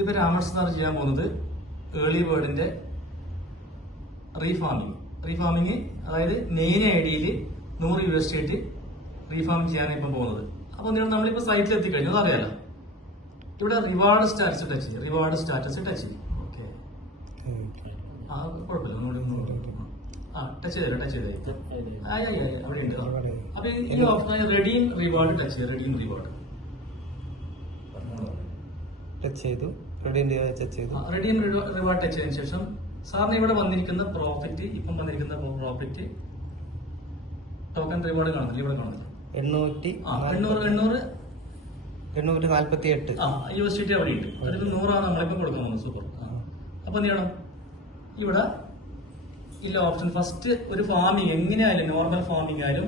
ഇതിപ്പോ രാമകൃഷ്ണൻ സാർ ചെയ്യാൻ പോകുന്നത് ഏർലി ബേർഡിന്റെ റീഫാമിങ് അതായത് നെയിൻ ഐഡിയിൽ 100 USD ആയിട്ട് റീഫാം ചെയ്യാനാണ് ഇപ്പം പോകുന്നത്. അപ്പൊ നമ്മളിപ്പോ സൈറ്റിൽ എത്തിക്കഴിഞ്ഞു, അതറിയാലോ. ഇവിടെ റിവാർഡ് സ്റ്റാറ്റസ് ടച്ച് ചെയ്യും. ഓക്കെ, ആ കുഴപ്പമില്ല, ഒന്നുകൂടി ടച്ച് ചെയ്തേ അവിടെ ഉണ്ട്. അപ്പൊ ഈ ഓപ്ഷൻ റെഡീം റിവാർഡ് ടച്ച് ചെയ്ത് റെഡീം റിവാർഡ് ടച്ച് ചെയ്തു. റെഡീം റിവാർഡ് ടച്ച് ചെയ്തതിനു ശേഷം സാറിന് ഇവിടെ വന്നിരിക്കുന്ന പ്രോഫിറ്റ്, ഇപ്പം വന്നിരിക്കുന്ന പ്രോഫിറ്റ് ടോക്കൺ റിവാർഡ് കാണുന്നില്ല, ഇവിടെ കാണുന്നില്ല. 848 USD അവിടെ ഉണ്ട്. അതിൽ 100 നമ്മളിപ്പം കൊടുക്കാൻ പോകുന്നത്. സൂപ്പർ. അപ്പൊ എന്ത് ചെയ്യണം, ഇവിടെ ഇല്ല ഓപ്ഷൻ ഫസ്റ്റ് ഒരു ഫാമിംഗ് എങ്ങനെയായാലും, നോർമൽ ഫാമിംഗ് ആയാലും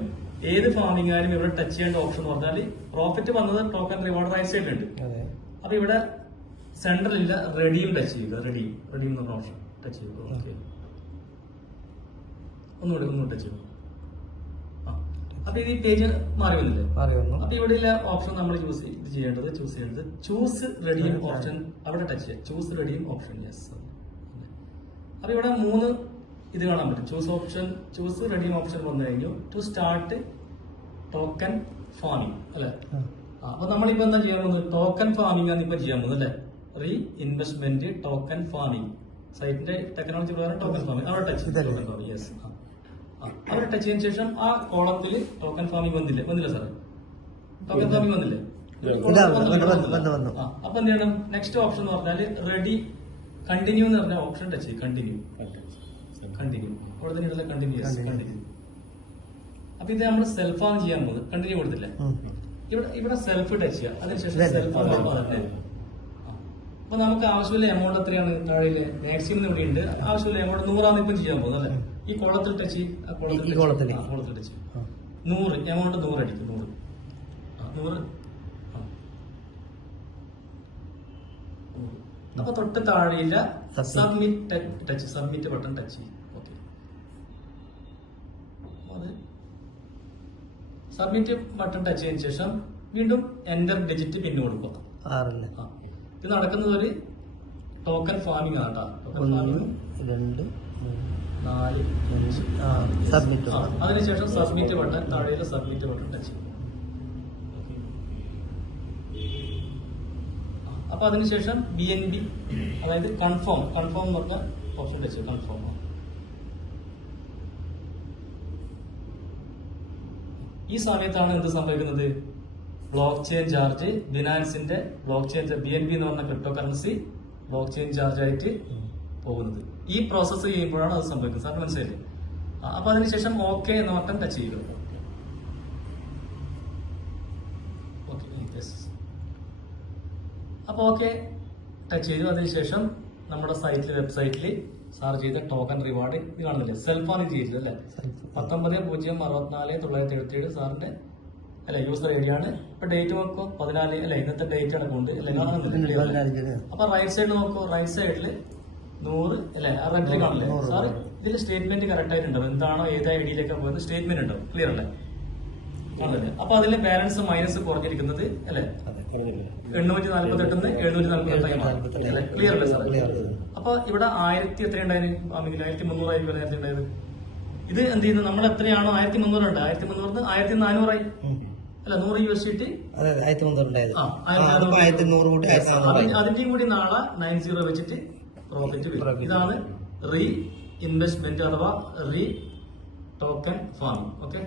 ഏത് ഫാമിംഗ് ആയാലും ഇവിടെ ടച്ച് ചെയ്യേണ്ട ഓപ്ഷൻ എന്ന് പറഞ്ഞാൽ പ്രോഫിറ്റ് വന്നത് ടോക്കൺ റിവാർഡ് റൈറ്റ് സൈഡിലുണ്ട്. അപ്പൊ ഇവിടെ സെന്ററിലില്ല, റെഡീം ടച്ച് ചെയ്യുക. റെഡീം എന്ന് പറഞ്ഞ ഓപ്ഷൻ ടച്ച് ചെയ്യുക. ഓക്കെ, ഒന്നുകൂടി ടച്ച് ചെയ്യുക. അപ്പൊ ഈ പേജ് മാറി വന്നില്ലേ? അപ്പൊ ഇവിടെ ഓപ്ഷൻ നമ്മൾ ചൂസ് ചെയ്യേണ്ടത് ചൂസ് റെഡീം ഓപ്ഷൻ. അവിടെ ടച്ച് ചെയ്യുക, ചൂസ് റെഡീം ഓപ്ഷൻ. യെസ്. അപ്പൊ ഇവിടെ 3 ഇത് കാണാൻ പറ്റും. ചൂസ് റെഡീം ഓപ്ഷൻ വന്നു കഴിഞ്ഞു. ടു സ്റ്റാർട്ട് ടോക്കൺ ഫാമിംഗ് അല്ലെ? അപ്പൊ നമ്മളിപ്പോ എന്താ ചെയ്യാൻ പോകുന്നത്? ടോക്കൺ ഫാമിംഗ് ആണ് ഇപ്പൊ ചെയ്യാൻ പോകുന്നത് അല്ലെ? Re investment token farming. സൈറ്റിന്റെ ടെക്നോളജി പ്രകാരം ടോക്കൺ ഫാമിംഗ് അവിടെ ടച്ച് ചെയ്ത് ടോക്കൺ ഫാമിംഗ്. യെസ്. അവിടെ ടച്ച് ചെയ്തതിനു ശേഷം ആ കോളത്തിൽ ടോക്കൺ ഫാമിംഗ് വന്നില്ല സാറേ? ടോക്കൺ ഫാമിംഗ് വന്നില്ലേ? അപ്പൊ എന്ത് ചെയ്യണം? നെക്സ്റ്റ് ഓപ്ഷൻ എന്ന് പറഞ്ഞാല് റെഡി കണ്ടിന്യൂ എന്ന് പറഞ്ഞ ഓപ്ഷൻ ടച്ച് ചെയ്യും. കണ്ടിന്യൂ അവിടെ തന്നെ കണ്ടിന്യൂ. അപ്പൊ ഇത് നമ്മൾ സെൽഫാണ് ചെയ്യാൻ പോകുന്നത്. കണ്ടിന്യൂ കൊടുത്തില്ലേ? ഇവിടെ സെൽഫ് ടച്ച് ചെയ്യാം. അതിനുശേഷം സെൽഫ് അപ്പൊ നമുക്ക് ആവശ്യമില്ല എമൗണ്ട് എത്രയാണ് താഴെ മാക്സിമം ഇവിടെ ഉണ്ട്. ആവശ്യമില്ല എമൗണ്ട് 100 ഇപ്പം ചെയ്യാൻ പോകുന്നത് അല്ലെ? ഈ കോളത്തിൽ ടച്ച് ചെയ്യും. കോളത്തിൽ ടച്ച് ചെയ്യും. 100 എമൗണ്ട് 100 അടിക്കും. 100. അപ്പൊ തൊട്ട് താഴെയില്ല സബ്മിറ്റ് ബട്ടൺ ടച്ച് ചെയ്യും. ഓക്കെ, അത് സബ്മിറ്റ് ബട്ടൺ ടച്ച് ചെയ്തതിനു ശേഷം വീണ്ടും എന്റർ ഡിജിറ്റ് പിൻ കൊടുക്കുക. ഇത് നടക്കുന്നത് ഒരു ടോക്കൺ ഫാമിംഗ് ആണ് കേട്ടോ. Token farming 2 4 5 submit. അതിനുശേഷം സബ്മിറ്റ് ബട്ടൺ, താഴെയുള്ള സബ്മിറ്റ് ബട്ടൺ ടച്ച് ചെയ്യും. അപ്പൊ അതിനുശേഷം BNB അതായത് കൺഫേം എന്ന് പറഞ്ഞ ഓപ്ഷൻ ടച്ച് ചെയ്യും. കൺഫേം. ഈ സമയത്താണ് എന്ത് സംഭവിക്കുന്നത്? ബ്ലോക്ക് ചെയിൻ ചാർജ്, ബിനാൻസിന്റെ ബ്ലോക്ക് ചെയിൻ BNB എന്ന് പറഞ്ഞ crypto currency block chain charge ആയിട്ട് പോകുന്നത്. ഈ പ്രോസസ് ചെയ്യുമ്പോഴാണ് അത് സംഭവിക്കുന്നത്. സാറിന് മനസ്സിലായില്ലേ? അപ്പൊ അതിനുശേഷം ഓക്കെ എന്ന ബട്ടൺ ടച്ച് ചെയ്യുക. അപ്പൊ ഓക്കെ ടച്ച് ചെയ്തു. അതിനുശേഷം നമ്മുടെ വെബ്സൈറ്റിൽ സാർ ചെയ്ത ടോക്കൺ റിവാർഡ് ഇത് കാണുന്നില്ലേ? സെൽഫാണ് ഇത് ചെയ്തത് അല്ലെ? 19/0/64/977 സാറിന്റെ അല്ലെ യൂസർ ഐഡി ആണ്. ഇപ്പൊ ഡേറ്റ് നോക്കോ 14 അല്ലെ? ഇന്നത്തെ ഡേറ്റ് അടക്കമുണ്ട് അല്ലെ? അപ്പൊ റൈറ്റ് സൈഡിൽ നോക്കോ, റൈറ്റ് സൈഡിൽ 100 അല്ലെ? ആ റെഡിൽ കാണില്ലേ സാർ? ഇതിൽ സ്റ്റേറ്റ്മെന്റ് കറക്റ്റ് ആയിട്ടുണ്ടാവും. എന്താണോ ഏത് ഐഡിയിലേക്കാണ് പോയത് സ്റ്റേറ്റ്മെന്റ് ഉണ്ടാവും. ക്ലിയർ അല്ലേ? ആണല്ലേ? അപ്പൊ അതിലെ ബാലൻസ് മൈനസ് കുറഞ്ഞിരിക്കുന്നത് അല്ലെ? 848 748 അല്ലെ? ക്ലിയർ അല്ലേ സാർ? അപ്പൊ ഇവിടെ 1000 എത്ര ഉണ്ടായിരുന്നു? 1300 ആയിരിക്കും നേരത്തെ ഉണ്ടായത്. ഇത് എന്ത് ചെയ്യുന്നു? നമ്മൾ എത്രയാണോ 1300 ഉണ്ട്, 1300 1400 ആയി അല്ല? 100 USD. അതിന്റെയും കൂടി നാളെ 90 വെച്ചിട്ട് പ്രോഫിറ്റ് വരും. ഇതാണ് റീ ഇൻവെസ്റ്റ്മെന്റ് അഥവാ റീ ടോക്കൺ ഫാമിംഗ്. ഓക്കെ.